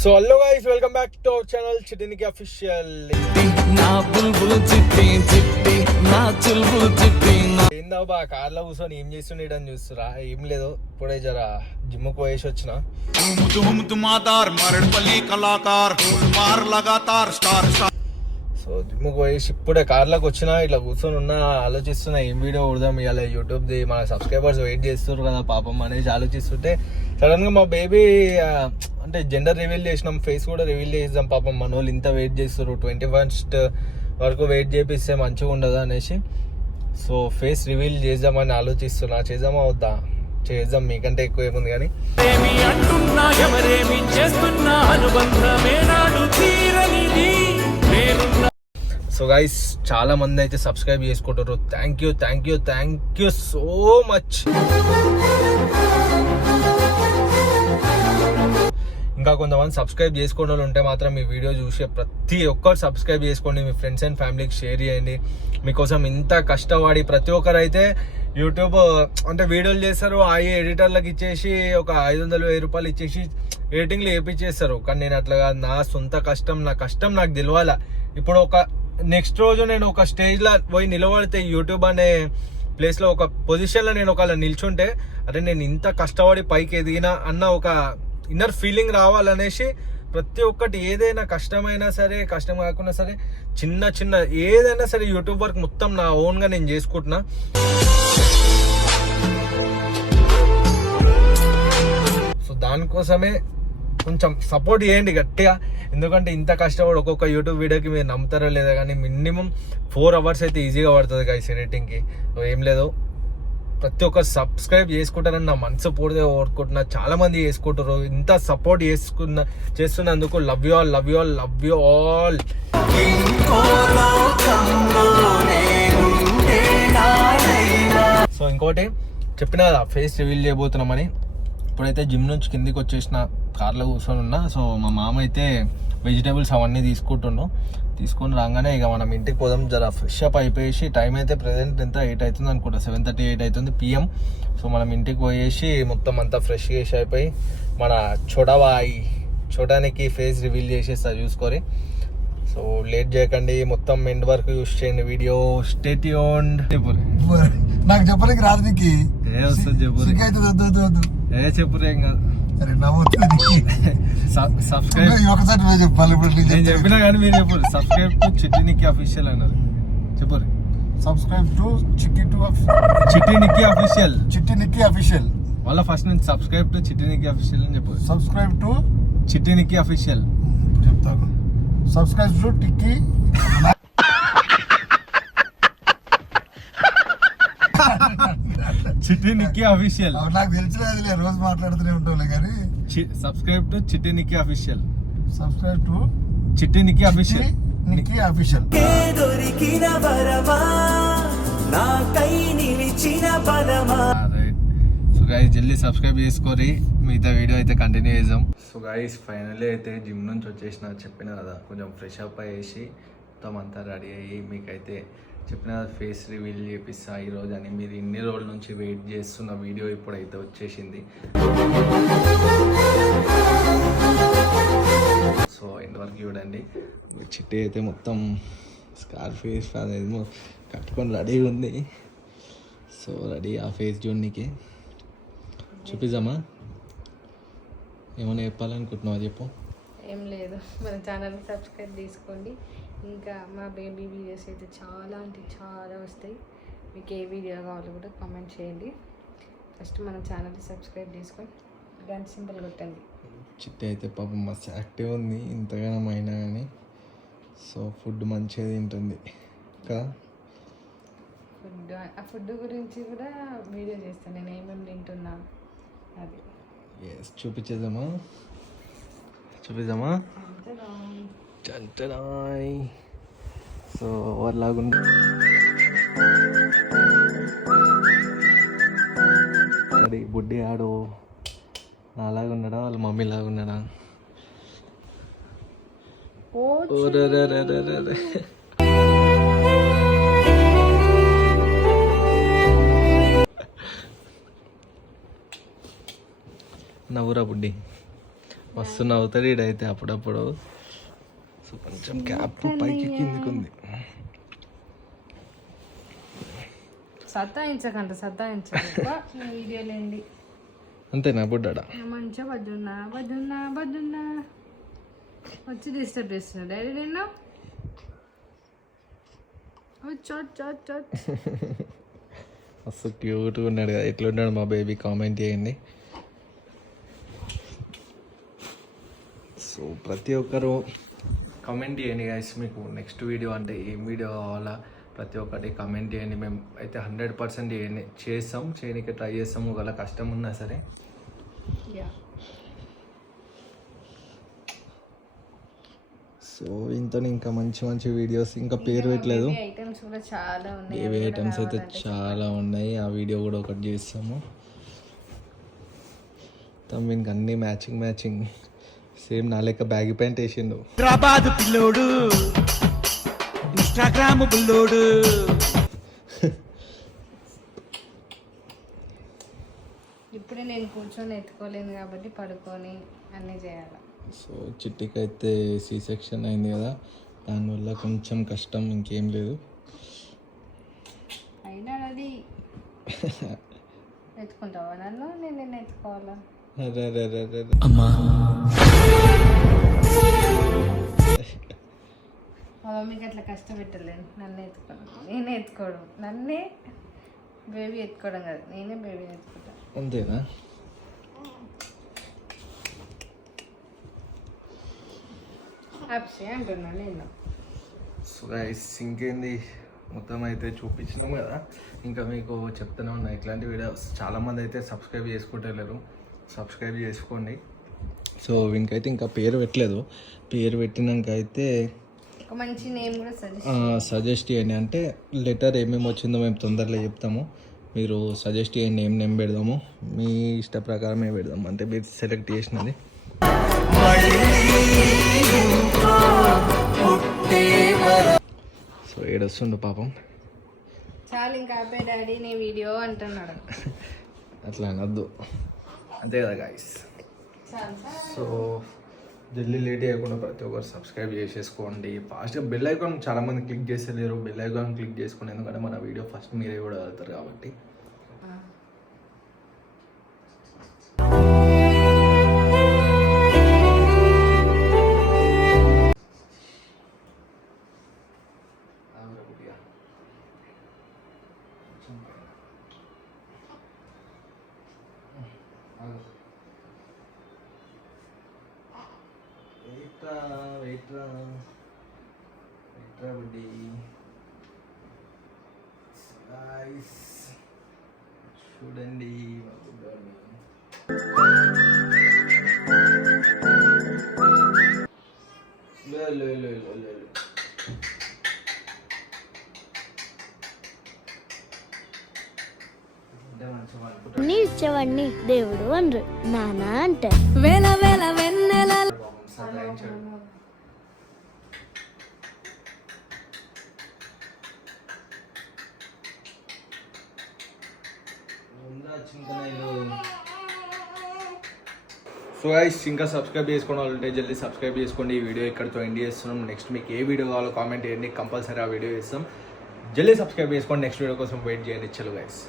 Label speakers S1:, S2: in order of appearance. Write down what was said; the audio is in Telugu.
S1: So hello guys welcome back to our channel చిటినికి official ఏందో బా కార్లో కూర్చొని ఏం చేస్తుండీడని చూస్తురా? ఏం లేదు ఇప్పుడే జర జిమ్కు పోయేసి వచ్చిన.
S2: మాతార్ మరడపల్లి కళాకార్ స్టార్ స్టార్.
S1: సో జిమ్కి పోయేసి ఇప్పుడే కార్లోకి వచ్చిన ఇట్లా కూర్చొని ఉన్నా ఆలోచిస్తున్నా ఏం వీడియో కొడదాం ఇవాళ యూట్యూబ్ది మన సబ్స్క్రైబర్స్ వెయిట్ చేస్తున్నారు కదా పాపం అనేసి ఆలోచిస్తుంటే సడన్గా మా బేబీ అంటే జెండర్ రివీల్ చేసినాం ఫేస్ కూడా రివీల్ చేద్దాం పాపం మన వాళ్ళు ఇంత వెయిట్ చేస్తారు ట్వంటీ ఫస్ట్ వరకు వెయిట్ చేపిస్తే మంచిగా ఉండదు అనేసి. సో ఫేస్ రివీల్ చేద్దామని ఆలోచిస్తున్నా చేద్దామా వద్దా? చేద్దాం మీకంటే ఎక్కువ ఏముంది కానీ.
S3: చేస్తున్నా అనుబంధమే నాడు తీరనిది.
S1: సో గైస్ చాలా మంది అయితే సబ్స్క్రైబ్ చేసుకుంటారు thank you thank you thank you so much ఇంకా కొంతమంది సబ్స్క్రైబ్ చేసుకున్న వాళ్ళు ఉంటే మాత్రం మీ వీడియో చూసే ప్రతి ఒక్కరు సబ్స్క్రైబ్ చేసుకోండి. మీ ఫ్రెండ్స్ అండ్ ఫ్యామిలీకి షేర్ చేయండి. మీకోసం ఇంత కష్టపడి ప్రతి ఒక్కరు అయితే యూట్యూబ్ అంటే వీడియోలు చేస్తారు. ఆ ఎడిటర్లకు ఇచ్చేసి ఒక ఐదు వందలు వెయ్యి రూపాయలు ఇచ్చేసి ఎడిటింగ్లు వేపించేస్తారు కానీ నేను అట్లా కాదు. నా సొంత కష్టం నా కష్టం నాకు తెలియాల ఇప్పుడు ఒక నెక్స్ట్ రోజు నేను ఒక స్టేజ్లో పోయి నిలబడితే యూట్యూబ్ అనే ప్లేస్లో ఒక పొజిషన్లో నేను ఒకవేళ నిల్చుంటే అరే నేను ఇంత కష్టపడి పైకి ఎదిగినా అన్న ఒక ఇన్నర్ ఫీలింగ్ రావాలనేసి ప్రతి ఒక్కటి ఏదైనా కష్టమైనా సరే కష్టం కాకుండా సరే చిన్న చిన్న ఏదైనా సరే యూట్యూబ్ వర్క్ మొత్తం నా ఓన్గా నేను చేసుకుంటున్నా. సో దానికోసమే కొంచెం సపోర్ట్ చేయండి గట్టిగా. ఎందుకంటే ఇంత కష్టపడి ఒక్కొక్క యూట్యూబ్ వీడియోకి మీరు నమ్ముతారో లేదా కానీ మినిమం ఫోర్ అవర్స్ అయితే ఈజీగా పడుతుంది గైస్ ఎడిటింగ్కి. ఏం లేదు. ప్రతి ఒక్క సబ్స్క్రైబ్ చేసుకుంటారని నా మనసు పూర్తిగా కోరుకుంటున్నా. చాలా మంది చేసుకుంటారు. ఇంత సపోర్ట్ చేసుకున్న చేస్తున్నందుకు love you all love you all love you all so ఇంకోటి చెప్పిన కదా ఫేస్ రివీల్ చేయబోతున్నామని. ఇప్పుడైతే జిమ్ నుంచి కిందికి వచ్చేసిన కార్లో కూర్చొని ఉన్నా. సో మా మామ అయితే వెజిటేబుల్స్ అవన్నీ తీసుకుంటుండు. తీసుకొని రాగానే ఇక మనం ఇంటికి పోదాం. జర ఫ్రెష్ అప్ అయిపోయేసి టైం అయితే ప్రెసెంట్ ఎంత? ఎయిట్ అవుతుంది అనుకుంటా. సెవెన్ థర్టీ ఎయిట్ అవుతుంది పిఎం సో మనం ఇంటికి పోయేసి మొత్తం అంతా ఫ్రెష్ చేసి అయిపోయి మన చొడవాయి చూడడానికి ఫేస్ రివీల్ చేసేస్తా చూసుకొని. సో లేట్ చేయకండి. మొత్తం ఎండ్ వరకు యూస్ చేయండి. వీడియో స్టేట్ యూన్
S4: నాకు చెప్పడానికి రాదు నీకు.
S1: ఏ వస్తుంది చెప్పు. రే.
S4: సిగ్గైతే వద్దు వద్దు వద్దు.
S1: ఏ చెప్పు రే ఇంకా.
S4: అరే నవ్వుతుంది
S1: సబ్స్క్రైబ్
S4: ఒకసారి నువ్వే చెప్పాలి ఇప్పుడు నేను
S1: నేను
S4: చెప్తే.
S1: చెప్పినా కానీ మీరు చెప్పు subscribe to Chitti Nikki official అన్నారు. చెప్పు రే.
S4: Subscribe to Chitti to
S1: Chitti Nikki official
S4: Chitti Nikki official
S1: వాళ్ళ ఫస్ట్ నుంచి subscribe to Chitti Nikki official అని చెప్పు
S4: subscribe to
S1: Chitti Nikki official
S4: చెప్తాను. సబ్స్క్రైబ్ టు టిక్కీ
S1: చిట్టి నిక్కి అఫీషియల్.
S4: అవి నాకు తెలిసినదిలే రోజు మాట్లాడుతూనే ఉంటావులే కానీ.
S1: Subscribe to Chitti Nikki official.
S4: Subscribe to
S1: Chitti Nikki official.
S4: Nikki official.
S3: దొరికిన వరమా? నాకై నిలిచిన బలమా?
S1: సో గైస్ జల్దీ సబ్స్క్రైబ్ చేసుకోరి. మిగతా వీడియో అయితే కంటిన్యూ చేద్దాం. సో గైస్ ఫైనల్లీ అయితే జిమ్ నుంచి వచ్చేసిన చెప్పిన కదా కొంచెం ఫ్రెష్ అప్ అయ్యేసి మొత్తం అంతా రెడీ అయ్యి మీకైతే చెప్పిన ఫేస్ రివీల్ చేపిస్తా ఈరోజు అని. మీరు ఇన్ని రోజుల నుంచి వెయిట్ చేస్తున్న వీడియో ఇప్పుడైతే వచ్చేసింది. సో ఇంతవరకు చూడండి. చిట్టి అయితే మొత్తం స్కార్ ఫేస్ అదేమో కట్టుకొని రెడీగా ఉంది. సో రెడీ ఆ ఫేస్ చూడనికి. చూపిద్దామా? ఏమైనా చెప్పాలనుకుంటున్నావా చెప్పు.
S5: ఏం లేదు. మన ఛానల్ సబ్స్క్రైబ్ చేసుకోండి. ఇంకా మా బేబీ వీడియోస్ అయితే చాలా అంటే చాలా వస్తాయి. మీకు ఏ వీడియో కావాలో కూడా కామెంట్ చేయండి. ఫస్ట్ మన ఛానల్ని సబ్స్క్రైబ్ చేసుకొని గంట సింపుల్ కొట్టండి.
S1: చిట్టి అయితే పాపం మస్తు యాక్టివ్ ఉంది. ఇంతగానం అయినా కానీ సో ఫుడ్ మంచిగా తింటుంది. కదా
S5: ఫుడ్ ఆ ఫుడ్ గురించి కూడా వీడియో చేస్తాను. నేను ఏమేమి తింటున్నా అది.
S1: చూపించేద్దామా? చూపిద్దామా
S5: అంతేనా?
S1: చంటనాయ్ సో ఎవరిలాగుంది మరి బుడ్డి ఆడు నాలాగా ఉన్నాడా వాళ్ళ మమ్మీ లాగా ఉన్నాడా
S5: ఓ
S1: ఓరెరెరెరెరెరె. నవ్వురా బుడ్డి మస్తు నవ్వుతాడు ఈడైతే అప్పుడప్పుడు. సో కొంచెం క్యాప్ పైకి కిందికి ఉంది
S5: సత్తాయించకంట ఏంటి
S1: అంతేనా బుడ్డాడా?
S5: మంచిగా బద్దున్నా బద్దున్నా బద్దున్నా వచ్చి డిస్టర్బ్ చేస్తున్నా. డాడీ నిన్ను? చోట్ చోట్ చోట్
S1: మస్తు క్యూట్గా ఉన్నాడు కదా. ఎట్లున్నాడు మా బేబీ? కామెంట్ చేయండి. సో ప్రతి ఒక్కరు కామెంట్ చేయండి గైస్ మీకు నెక్స్ట్ వీడియో అంటే ఏం వీడియో కావాలా? ప్రతి ఒక్కటి కామెంట్ చేయండి. మేము అయితే హండ్రెడ్ పర్సెంట్ చేయండి. చేస్తాం. చేయడానికి ట్రై చేస్తాం. ఒకవేళ కష్టం ఉన్నా సరే.
S5: యా
S1: సో ఇంత ఇంకా మంచి మంచి వీడియోస్ ఇంకా పేరు పెట్టలేదు.
S5: ఐటమ్స్ కూడా చాలా ఉన్నాయి.
S1: ఏవి ఐటమ్స్ అయితే చాలా ఉన్నాయి. ఆ వీడియో కూడా ఒకటి చేస్తాము. తమ్మినికి అన్ని మ్యాచింగ్ మ్యాచింగ్ సేమ్ నా లెక్క బ్యాగ్ ప్యాంట్ వేసిండు.
S3: హైదరాబాద్ పిల్లోడు ఇన్స్టాగ్రామ్ బుల్లోడు.
S5: ఇప్పుడే నేను కూర్చొని ఎత్తుకోలేను కాబట్టి పడుకొని అన్నీ చేయాలి.
S1: సో చిట్టికి అయితే సి సెక్షన్ అయింది కదా దానివల్ల కొంచెం కష్టం ఇంకేం లేదు.
S5: అయినా అది ఎత్తుకుంటావా నన్ను? నేను నిన్ను ఎత్తుకోవాలా?
S1: అరే అరే అరే అరే అరే.
S3: అమ్మా.
S5: మా మమ్మీకి అట్లా కష్టపెట్టలేను నన్ను ఎత్తుకోవడం నేనే ఎత్తుకోవడం నన్నే బేబీ ఎత్తుకోవడం కాదు. నేనే బేబీని ఎత్తుకుంటా.
S1: అంతేనా?
S5: అంటున్నా నేను.
S1: సో గైస్ ఇంకేంది? మొత్తం అయితే చూపించినాం కదా. ఇంకా మీకు చెప్తూనే ఉన్నా ఇట్లాంటి వీడియోస్ చాలామంది అయితే సబ్స్క్రైబ్ చేసుకుంటలేరు. సబ్స్క్రైబ్ చేసుకోండి. సో వీనికైతే ఇంకా పేరు పెట్టలేదు. పేరు పెట్టినాక అయితే
S5: మంచి నేమ్ కూడా సజెస్ట్
S1: చేయండి. అంటే లెటర్ ఏమేమి వచ్చిందో మేము తొందరలో చెప్తాము. మీరు సజెస్ట్ చేయండి ఏం నేమ్ పెడదాము. మీ ఇష్ట ప్రకారమే పెడదాం అంటే మీరు సెలెక్ట్ చేసినది. సో ఏడొస్తుండు పాపం.
S5: చాలు ఇంకా ఆపే డాడీ నీ వీడియో అంటున్నాడు.
S1: అట్లా అనొద్దు. అంతే కదా గాయస్. సో జల్దీ లేట్ చేయకుండా ప్రతి ఒక్కరు సబ్స్క్రైబ్ చేసేసుకోండి. ఫాస్ట్గా బెల్ ఐకాన్ చాలామంది క్లిక్ చేసేలేరు బెల్ ఐకాన్ క్లిక్ చేసుకోండి ఎందుకంటే మన వీడియో ఫస్ట్ మీరే కూడా వెళ్తారు కాబట్టి. Guys, చూడండి. మా
S6: అన్ని ఇచ్చేవాడిని దేవుడు అనరు. నానా అంటే
S7: వేల వేల వెన్నెల.
S1: సో గైస్ ఇంకా సబ్స్క్రైబ్ చేసుకోవడం వాళ్ళు ఉంటే జల్దీ సబ్స్క్రైబ్ చేసుకోండి. ఈ వీడియో ఇక్కడితో ఎండ్ చేస్తున్నాం. నెక్స్ట్ మీకు ఏ వీడియో కావాలో కామెంట్ చేయండి. కంపల్సరీ ఆ వీడియో ఇస్తాం జల్దీ సబ్స్క్రైబ్ చేసుకోండి. నెక్స్ట్ వీడియో కోసం వెయిట్ చేయండి. చలో గైస్